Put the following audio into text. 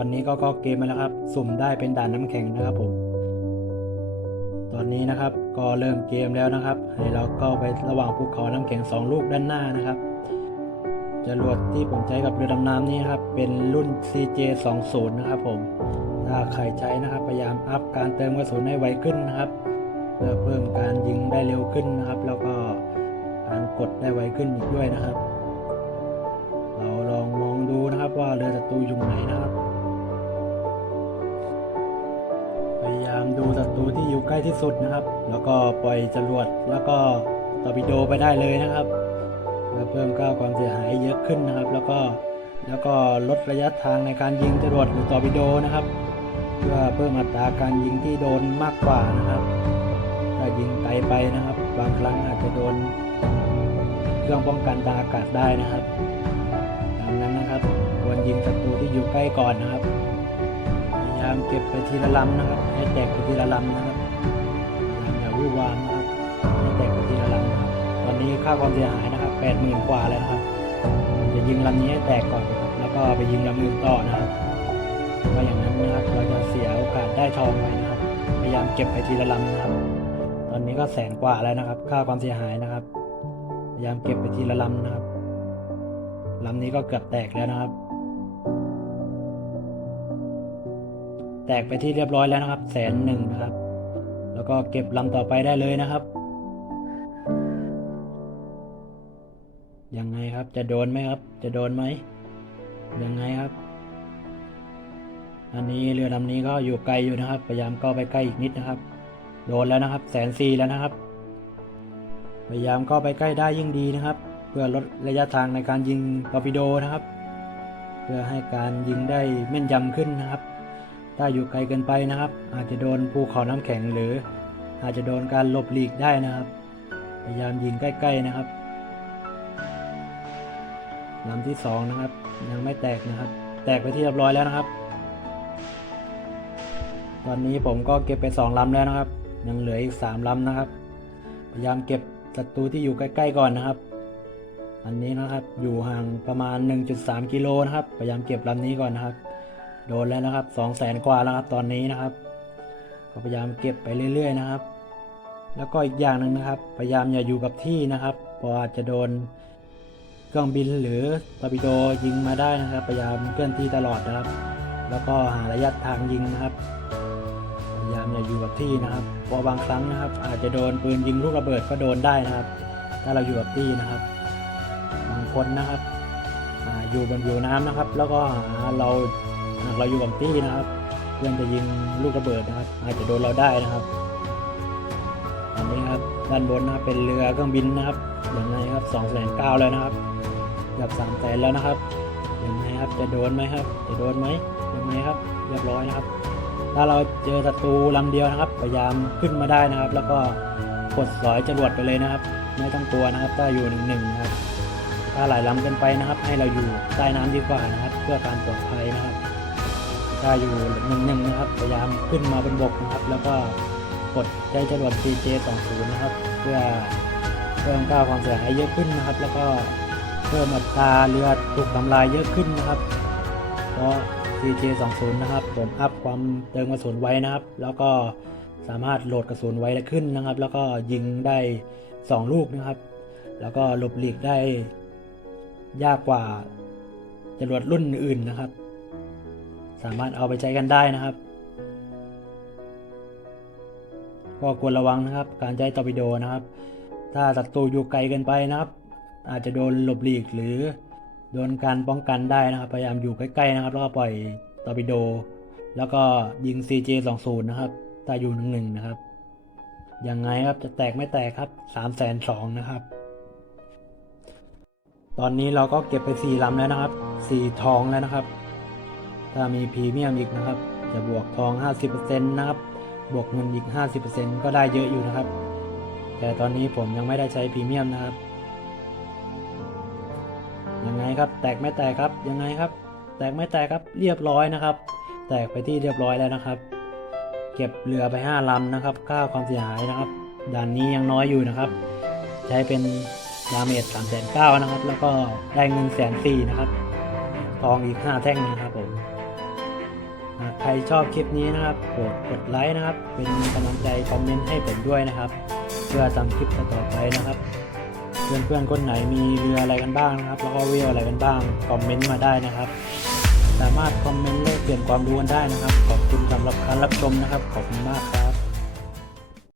อนนี้ก็ก็เกมมาแล้วครับ สุ่มได้เป็นด่านน้ำแข็งนะครับผม ตอนนี้นะครับก็เริ่มเกมแล้วนะครับ ให้เราก็ไประหว่างภูเขาน้ำแข็งสองลูกด้านหน้านะครับจรวดที่ผมใช้กับเรือดำน้ำนี้นะครับ เป็นรุ่น CJ20 นะครับผม ถ้าใครใช้นะครับ พยายามอัพการเติมกระสุนให้ไวขึ้นนะครับ เพื่อเพิ่มการยิงได้เร็วขึ้นนะครับ แล้วก็การกดได้ไวขึ้นอีกด้วยนะครับ เราลองมองดูนะครับว่าเรือศัตรูอยู่ไหนนะครับ ใกล้ที่สุดนะครับ แล้วก็ปล่อยจรวดแล้วก็ตอร์ปิโดไปได้เลยนะครับเพื่อเพิ่มก้าวความเสียหายเยอะขึ้นนะครับ แล้วก็แล้วก็ลดระยะทางในการยิงจรวดหรือตอร์ปิโดนะครับ เพื่อเพิ่มอัตราการยิงที่โดนมากกว่านะครับถ้ายิงไกลไปนะครับ บางครั้งอาจจะโดนเครื่องป้องกันทาอากาศได้นะครับดังนั้นนะครับควรยิงศัตรูที่อยู่ใกล้ก่อนนะครับพยายามเก็บไปทีละลำนะครับให้แตกไปทีละลำนะครับ วู่วามนะครับให้แตกไปทีละลำนะครับตอนนี้ค่าความเสียหายนะครับแปดหมื่นกว่าแล้วนะครับจะยิงลำนี้ให้แตกก่อนนะครับแล้วก็ไปยิงลำอื่นต่อนะครับเพราะอย่างนั้นนะครับเราจะเสียโอกาสได้ทองไปนะครับ พยายามเก็บไปทีละลำนะครับ ตอนนี้ก็แสนกว่าแล้วนะครับ ค่าความเสียหายนะครับ พยายามเก็บไปทีละลำนะครับลำนี้ก็เกือบแตกแล้วนะครับ แตกไปที่เรียบร้อยแล้วนะครับ แสนหนึ่งนะครับ แล้วก็เก็บลำต่อไปได้เลยนะครับ ยังไงครับจะโดนไหมครับ จะโดนไหมยังไงครับ อันนี้เรือลำนี้ก็อยู่ไกลอยู่นะครับ พยายามก็ไปใกล้อีกนิดนะครับ โดนแล้วนะครับแสนสี่แล้วนะครับ พยายามก็ไปใกล้ได้ยิ่งดีนะครับ เพื่อลดระยะทางในการยิงตอร์ปิโดนะครับ เพื่อให้การยิงได้แม่นยำขึ้นนะครับ ถ้าอยู่ไกลเกินไปนะครับ อาจจะโดนภูเขาน้ำแข็งหรือ อาจจะโดนการหลบหลีกได้นะครับ พยายามยิงใกล้ ๆนะครับลำที่สองนะครับ ยังไม่แตกนะครับ แตกไปที่เรียบร้อยแล้วนะครับ ตอนนี้ผมก็เก็บไปสองลำแล้วนะครับ ยังเหลืออีกสามลำนะครับ พยายามเก็บศัตรูที่อยู่ใกล้ ๆ ก่อนนะครับ อันนี้นะครับอยู่ห่างประมาณ 1.3 กิโลนะครับ พยายามเก็บลำนี้ก่อนนะครับ โดนแล้วนะครับ2 0 0แสนกว่าแล้วครับตอนนี้นะครับก็พยายามเก็บไปเรื่อย ๆ นะครับ แล้วก็อีกอย่างหนึ่งนะครับ พยายามอย่าอยู่กับที่นะครับเพราะอาจจะโดนเครื่องบินหรือตอร์ปิโดยิงมาได้นะครับ พยายามเคลื่อนที่ตลอดนะครับ แล้วก็หาระยะทางยิงนะครับ พยายามอย่าอยู่กับที่นะครับ เพราะบางครั้งนะครับ อาจจะโดนปืนยิงลูกระเบิดก็โดนได้นะครับ ถ้าเราอยู่กับที่นะครับ บางคนนะครับออยู่บนผิวน้ำนะครับ แล้วก็หาเรา หากเราอยู่กับที่นะครับ เพื่อนจะยิงลูกระเบิดนะครับ อาจจะโดนเราได้นะครับอันนี้ครับด้านบนนะครับเป็นเรือเครื่องบินนะครับอยังไงครับสองแสนเก้าแล้วนะครับเกือบสามแสนแล้วนะครับยังไงครับจะโดนไหมครับ จะโดนไหมยังไงครับเรียบร้อยนะครับ ถ้าเราเจอศัตรูลำเดียวนะครับพยายามขึ้นมาได้นะครับ แล้วก็กดสอยจรวดไปเลยนะครับไม่ต้องกลัวนะครับถ้าอยู่หนึ่งหนึ่งนะครับถ้าหลายลำกินไปนะครับ ให้เราอยู่ใต้น้ำดีกว่านะครับ เพื่อการปลอดภัยนะครับ ถ้าอยู่หนึ่งหนึ่งนะครับพยายามขึ้นมาบนบกนะครับ แล้วก็กดใช้จรวด CJ20 นะครับ เพื่อเพิ่มค่าความเสียหายเยอะขึ้นนะครับ แล้วก็เพิ่มอัตราเรือถูกทำลายเยอะขึ้นนะครับ เพราะ CJ20 นะครับ ผมอัพความเติมกระสุนไว้นะครับ แล้วก็สามารถโหลดกระสุนไว้ขึ้นนะครับ แล้วก็ยิงได้ 2 ลูกนะครับ แล้วก็หลบหลีกได้ยากกว่าจรวดรุ่นอื่นนะครับ สามารถเอาไปใช้กันได้นะครับ ก็ควรระวังนะครับ การใช้ตอร์ปิโดนะครับ ถ้าศัตรูอยู่ไกลเกินไปนะครับ อาจจะโดนหลบหลีกหรือโดนการป้องกันได้นะครับ พยายามอยู่ใกล้ๆนะครับ แล้วก็ปล่อยตอร์ปิโด แล้วก็ยิง CJ20 นะครับถ้าอยู่หนึ่งหนึ่งนะครับ ยังไงครับจะแตกไม่แตกครับสามแสนสองนะครับ ตอนนี้เราก็เก็บไปสี่ลำแล้วนะครับสี่ทองแล้วนะครับ ถ้ามีพรีเมียมอีกนะครับ จะบวกทอง 50%นะครับ บวกเงินอีก 50%ก็ได้เยอะอยู่นะครับ แต่ตอนนี้ผมยังไม่ได้ใช้พรีเมียมนะครับ ยังไงครับ แตกไม่แตกครับ ยังไงครับ แตกไม่แตกครับ เรียบร้อยนะครับ แตกไปที่เรียบร้อยแล้วนะครับ เก็บเรือไป 5ลำนะครับ ค่าความเสียหายนะครับ ด่านนี้ยังน้อยอยู่นะครับ ใช้เป็นดาเมจ3 9 0 0 0นะครับ แล้วก็ได้เงินแสนสี่นะครับ ทองอีก5แท่งนะครับผม ใครชอบคลิปนี้นะครับโปรดกดไลค์นะครับ เป็นกำลังใจคอมเมนต์ให้ผมด้วยนะครับ เพื่อทำคลิปต่อไปนะครับ เพื่อนๆคนไหนมีเรืออะไรกันบ้างนะครับ แล้วก็วิวอะไรกันบ้างคอมเมนต์มาได้นะครับ สามารถคอมเมนต์แลกเปลี่ยนความรู้กันได้นะครับ ขอบคุณสำหรับการรับชมนะครับ ขอบคุณมากครับ